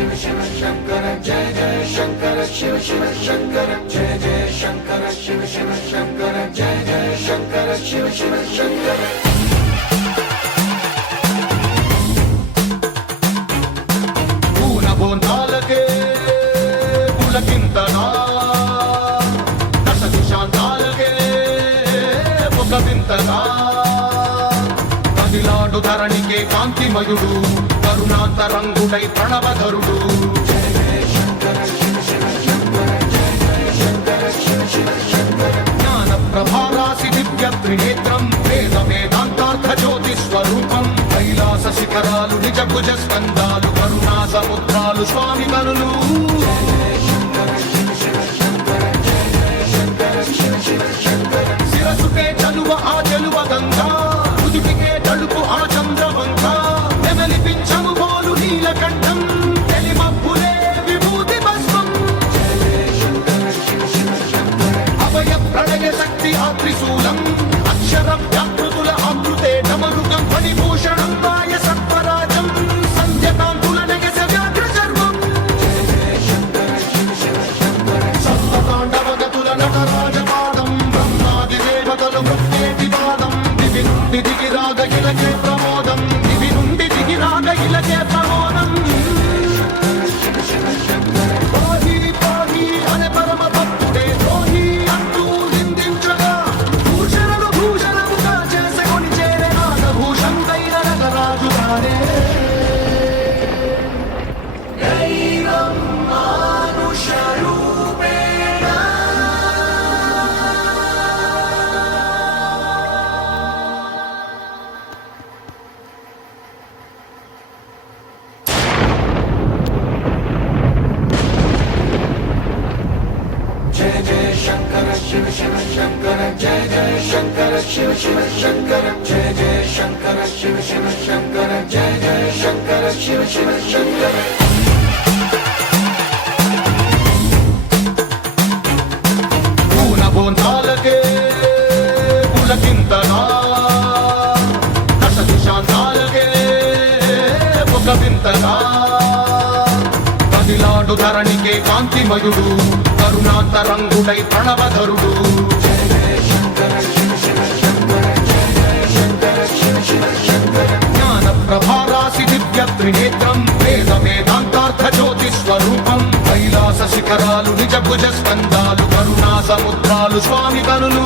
शिव शिव शंकर जय जय शंकर शिव शिव शंकर जय जय शंकर शिव शिव शंकर जय जय शंकर शिव शिव शंकर పూనబోందాలకే పులకింతనా దశ దిశాంతాలకే ఒక వింతనా కదిలాడు ధరణికే కాంతిమయుడు కరుణాంతరంగుడై ప్రణవధరుడు जय जय शंकर शिव शिव शंकर जय जय शंकर शिव शिव शंकर జ్ఞాన ప్రభారాసి దివ్య త్రినేత్రం వేద వేదాంతార్థ జ్యోతి స్వరూపం కైలాస శిఖరాలు నిజ భుజ స్కందాలు కరుణా సముద్రాలు స్వామి కనులు जय जय शंकर शिव शिव शंकर जय जय शंकर शिव शिव शंकर శిరసుకే చలువ ఆ చెలువ గంగా ఉదిటికే తడుపు ఆ చంద్రవంక నెమలిపించము బోలు నీలకంఠం తెలిమబ్బులే విభూతి భస్మం जय जय शंकर शिव शिव शंकर అభయ ప్రళయ శక్తి ఆ త్రిశూలం అక్షర వ్యాకృతుల ఆకృతే డమరుగం ఫణిభూషణం వాయ సత్వరాజం సంధ్యకాంతుల నగస వ్యాఘ్ర చర్మం जय जय शंकर शिव शिव शंकर సప్తతాండవగతుల నటరాజపాదం బ్రహ్మాది దేవతలు మృత్యేటి పాదం దివి నుండి దిగి రాగ ఇలకే ప్రమోదం దివి నుండి దిగి రాగ ఇలకే ప్రమోదం शिव शिव शंकर పాహి పాహి అనే పరమ భక్తుడే ద్రోహి అంటూ నిందించగా భూషణను భూషణముగా చేసుకొని చేరే నాగభూషణుడైన నగరాజు గారే दैवं मानुषरूपेण जय जय शंकर शिव शिव शंकर जय जय शंकर शिव शिव शंकर जय जय शंकर शिव शिव शंकर जय जय शंकर शिव शिव शंकर పూనబోందాలకే పులకింతనా దశ దిశాంతాలకే ఒక వింతనా కదిలాడు ధరణికే కాంతిమయుడు కరుణాంతరంగుడై ప్రణవధరుడు जय जय शंकर शिव शिव शंकर जय जय शंकर शिव शिव शंकर జ్ఞాన ప్రభారాసి దివ్య త్రినేత్రం వేద వేదాంతార్థ జ్యోతి స్వరూపం కైలాస శిఖరాలు నిజ భుజ స్కందాలు కరుణా సముద్రాలు స్వామి కనులు